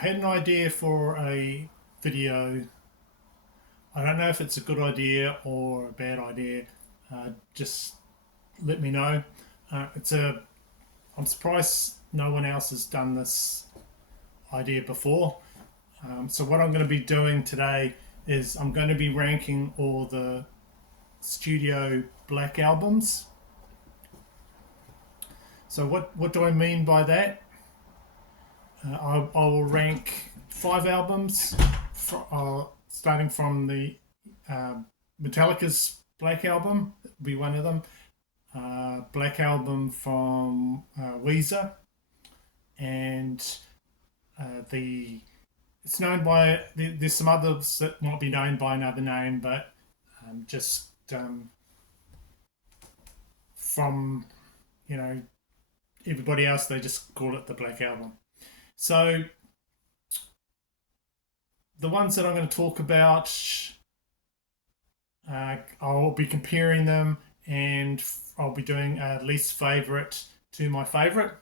had an idea for a video. I don't know if it's a good idea or a bad idea. Just let me know. It's a. I'm surprised no one else has done this idea before. So what I'm going to be doing today is I'm going to be ranking all the studio black albums. So what do I mean by that? I will rank 5 albums, starting from the uh, Metallica's Black Album, will be one of them. Black Album from Weezer, and the it's known by there's some others that might be known by another name, but just from you know everybody else, they just call it the Black Album. So the ones that I'm going to talk about, I'll be comparing them, and I'll be doing a least favorite to my favorite.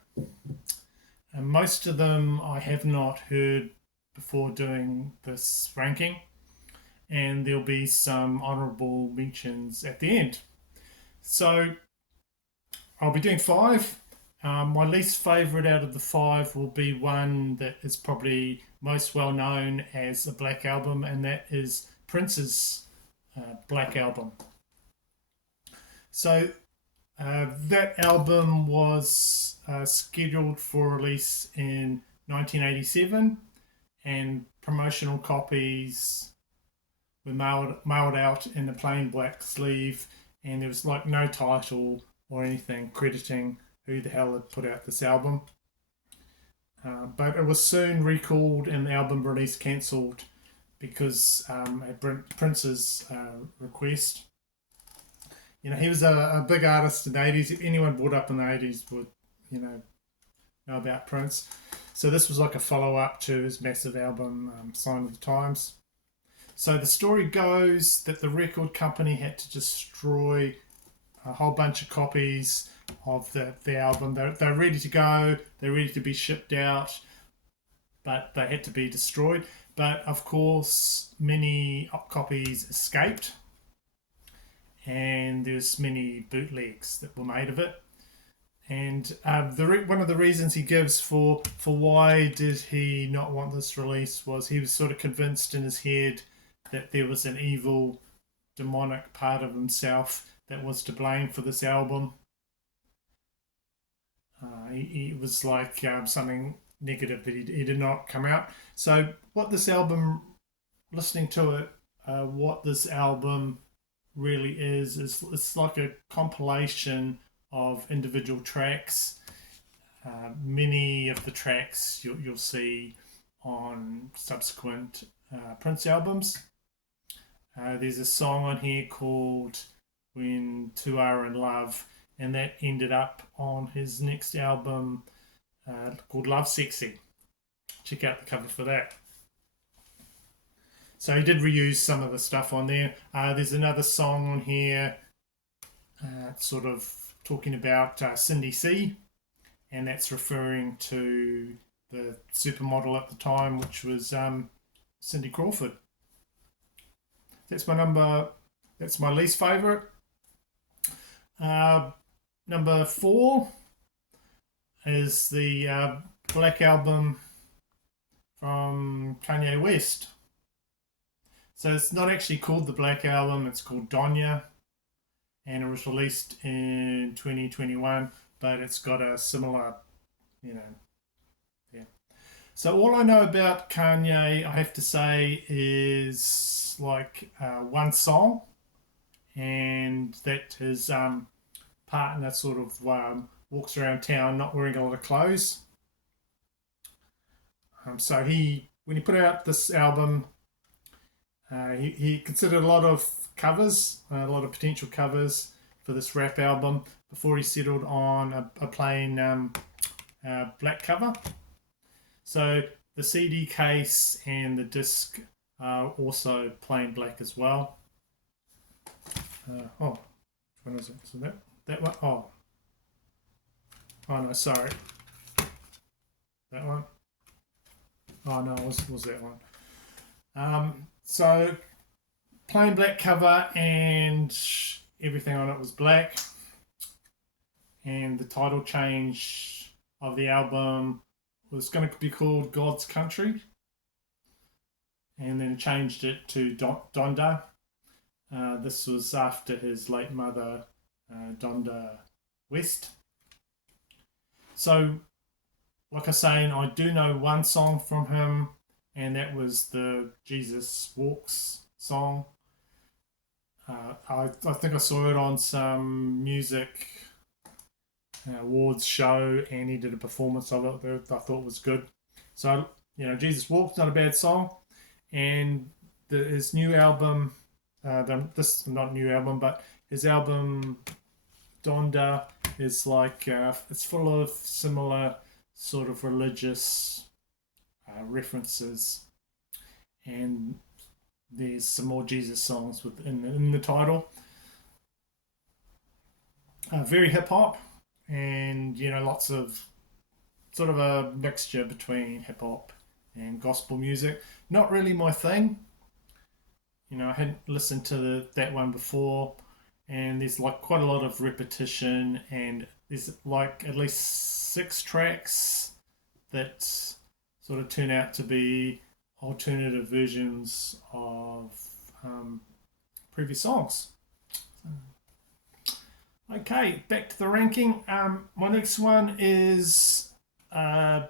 And most of them I have not heard before doing this ranking, and there'll be some honorable mentions at the end. So I'll be doing 5. My least favorite out of the 5 will be one that is probably most well known as a Black Album, and that is Prince's Black Album. So that album was scheduled for release in 1987, and promotional copies were mailed out in a plain black sleeve, and there was like no title or anything crediting who the hell had put out this album. But it was soon recalled and the album release cancelled because at Prince's request. He was a big artist in the 80s. If anyone brought up in the 80s would, know about Prince. So this was like a follow-up to his massive album, Sign of the Times. So the story goes that the record company had to destroy a whole bunch of copies of the album. They're ready to go. They're ready to be shipped out, but they had to be destroyed. But of course, many copies escaped, and there's many bootlegs that were made of it. And one of the reasons he gives for why did he not want this release was he was sort of convinced in his head that there was an evil, demonic part of himself that was to blame for this album. He was like something negative that he did not come out. So what this album, listening to it, what this album really is it's like a compilation of individual tracks. Many of the tracks you'll see on subsequent Prince albums. There's a song on here called When Two Are in Love, and that ended up on his next album called Love Sexy. Check out the cover for that. So he did reuse some of the stuff on there. There's another song on here sort of talking about Cindy C, and that's referring to the supermodel at the time, which was Cindy Crawford. That's my least favourite. Number 4 is the Black Album from Kanye West. So it's not actually called the Black Album, it's called Donya, and it was released in 2021, but it's got a similar, yeah. So all I know about Kanye, I have to say, is like one song, and that his partner sort of walks around town not wearing a lot of clothes. So when he put out this album, he considered a lot of covers, a lot of potential covers for this rap album before he settled on a plain black cover. So the CD case and the disc are also plain black as well. Which one is it? So that one? Oh no, sorry. That one? Oh no, was that one? So plain black cover and everything on it was black. And the title change of the album was going to be called God's Country. And then changed it to Donda. This was after his late mother, Donda West. So, like I was saying, I do know one song from him, and that was the Jesus Walks song. I think I saw it on some music awards show, and he did a performance of it that I thought was good. So, Jesus Walks, not a bad song. And his new album, this not new album, but his album Donda is like it's full of similar sort of religious references, and there's some more Jesus songs in the title. Very hip hop, and lots of sort of a mixture between hip hop and gospel music. Not really my thing. I hadn't listened to that one before, and there's like quite a lot of repetition, and there's like at least 6 tracks that sort of turn out to be alternative versions of previous songs. Okay, back to the ranking. My next one is the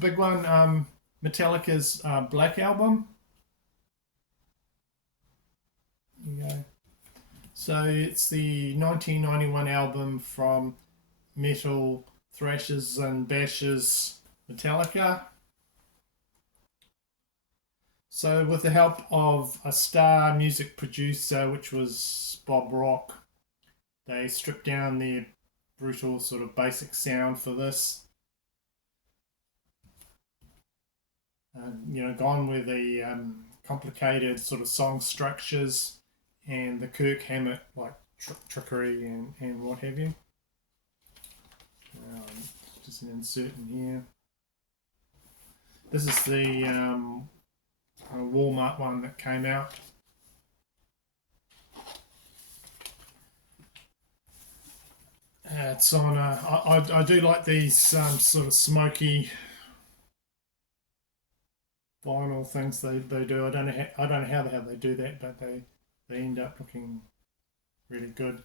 big one, Metallica's Black Album. There you go. So it's the 1991 album from Metal Thrashers and Bashers Metallica. So with the help of a star music producer, which was Bob Rock, they stripped down their brutal sort of basic sound for this. Gone with the complicated sort of song structures and the Kirk Hammett like trickery and what have you. Just an insert in here. This is the Walmart one that came out. It's on. I do like these sort of smoky vinyl things they do. I don't know how the hell they do that, but they end up looking really good.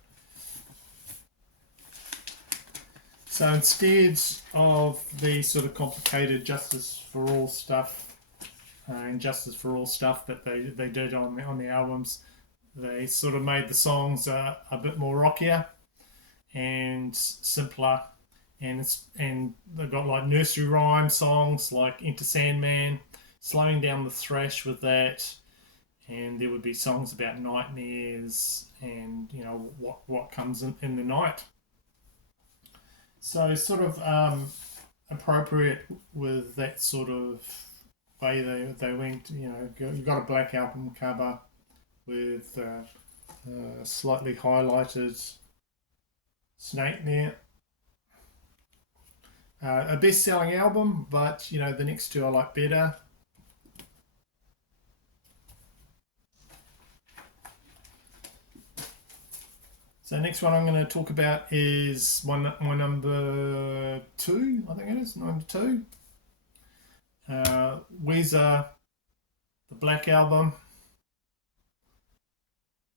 So instead of the sort of complicated Justice for All stuff and Justice for All stuff that they did on the albums, they sort of made the songs a bit more rockier and simpler, and they've got like nursery rhyme songs like Enter Sandman, slowing down the thrash with that, and there would be songs about nightmares and what comes in the night. So sort of appropriate with that sort of way they went. You got a black album cover with slightly highlighted snake there. A best-selling album, but the next two I like better. So next one I'm going to talk about is my number 2, I think it is, number 2. Weezer, the Black Album.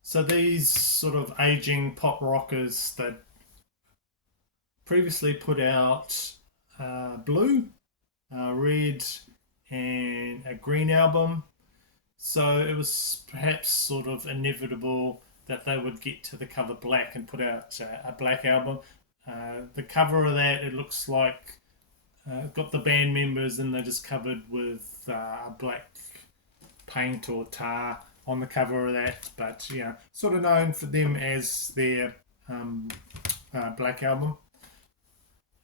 So these sort of aging pop rockers that previously put out blue, red, and a green album. So it was perhaps sort of inevitable that they would get to the cover black and put out a black album. The cover of that, it looks like got the band members and they're just covered with black paint or tar on the cover of that, but sort of known for them as their black album.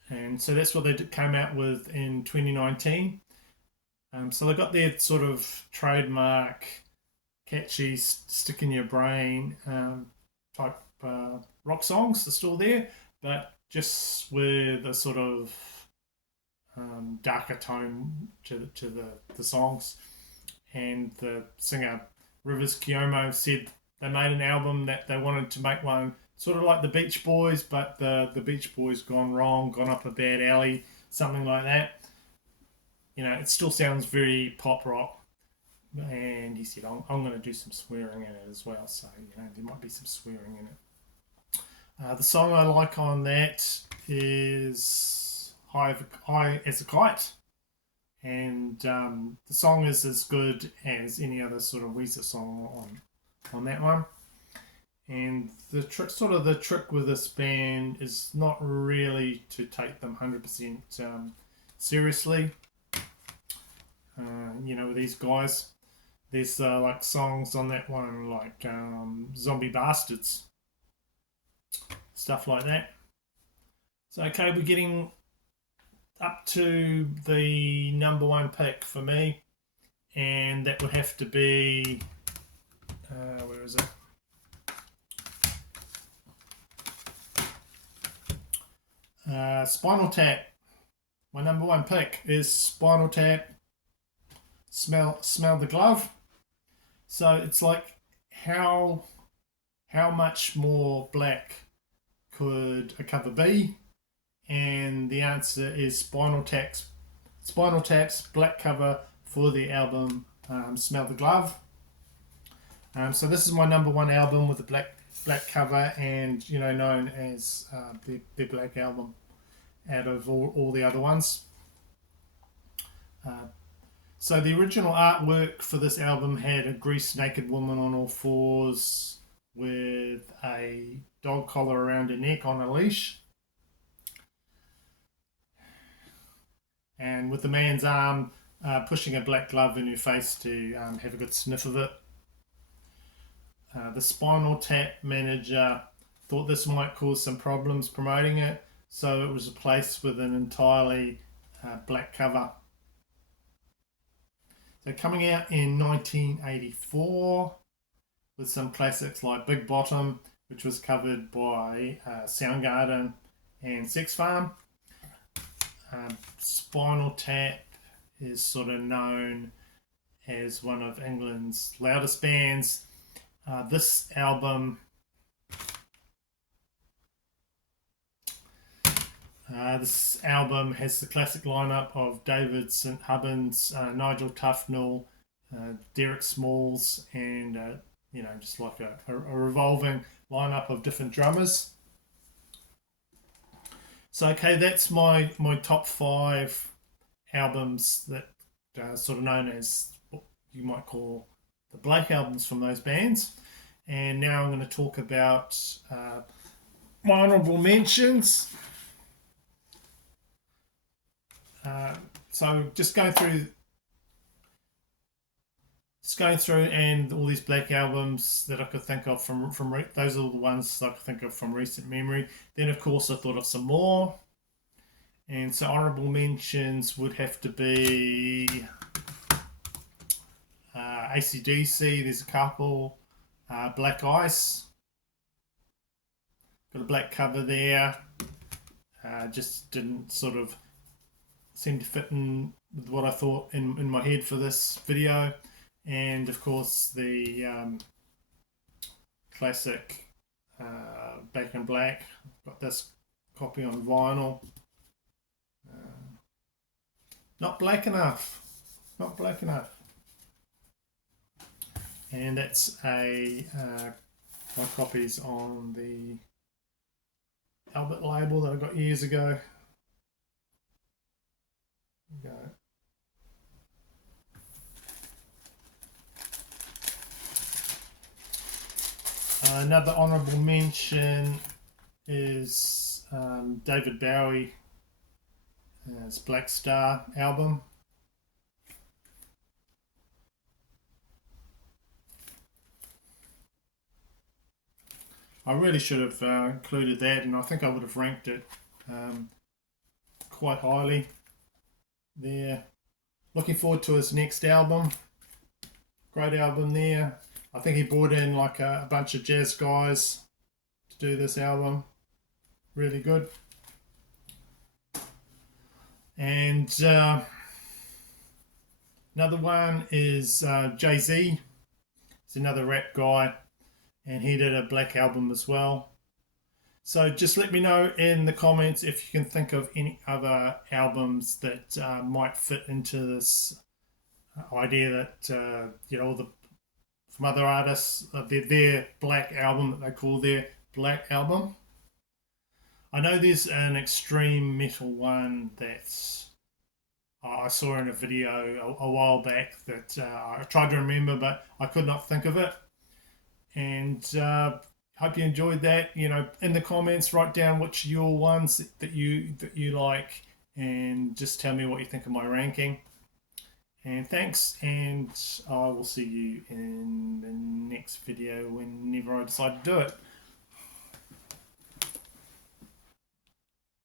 And so that's what they came out with in 2019. So they got their sort of trademark catchy, stick in your brain type rock songs are still there, but just with a sort of darker tone to the songs. And the singer Rivers Cuomo said they made an album that they wanted to make one sort of like the Beach Boys, but the Beach Boys gone wrong, gone up a bad alley, something like that. It still sounds very pop rock. And he said, I'm going to do some swearing in it as well. So, there might be some swearing in it. The song I like on that is High as a Kite. And the song is as good as any other sort of Weezer song on that one. And the trick with this band is not really to take them 100% seriously. With these guys, there's like songs on that one like Zombie Bastards, stuff like that. So okay, we're getting up to the number one pick for me, and that would have to be where is it? Spinal Tap. My number one pick is Spinal Tap. Smell the Glove. So it's like how much more black could a cover be? And the answer is Spinal Tap's black cover for the album Smell the Glove. So this is my number one album with a black cover, and known as the black album out of all the other ones. So the original artwork for this album had a greased naked woman on all fours with a dog collar around her neck on a leash, and with the man's arm pushing a black glove in her face to have a good sniff of it. The Spinal Tap manager thought this might cause some problems promoting it, so it was replaced with an entirely black cover. So coming out in 1984 with some classics like Big Bottom, which was covered by Soundgarden and Sex Farm. Spinal Tap is sort of known as one of England's loudest bands. This album has the classic lineup of David St. Hubbins, Nigel Tufnell, Derek Smalls, and just like a revolving lineup of different drummers. So okay, that's my top 5 albums that are sort of known as what you might call the black albums from those bands. And now I'm going to talk about my honourable mentions. So just going through and all these black albums that I could think of from those are the ones that I could think of from recent memory. Then of course I thought of some more, and so honourable mentions would have to be AC/DC. There's a couple. Black Ice, got a black cover there. Just didn't sort of seem to fit in with what I thought in my head for this video. And of course the classic Back in Black. Got this copy on vinyl. Not black enough. And that's my copies on the Albert label that I got years ago. There we go. Another honourable mention is David Bowie's Black Star album. I really should have included that, and I think I would have ranked it quite highly there. Looking forward to his next album. Great album there. I think he brought in like a bunch of jazz guys to do this album. Really good. And another one is Jay-Z. He's another rap guy, and he did a Black album as well. So just let me know in the comments if you can think of any other albums that might fit into this idea that all the from other artists, their Black album that they call their Black album. I know there's an extreme metal one that I saw in a video a while back that I tried to remember, but I could not think of it. And hope you enjoyed that. In the comments, write down which your ones that you like, and just tell me what you think of my ranking. And thanks, and I will see you in the next video whenever I decide to do it.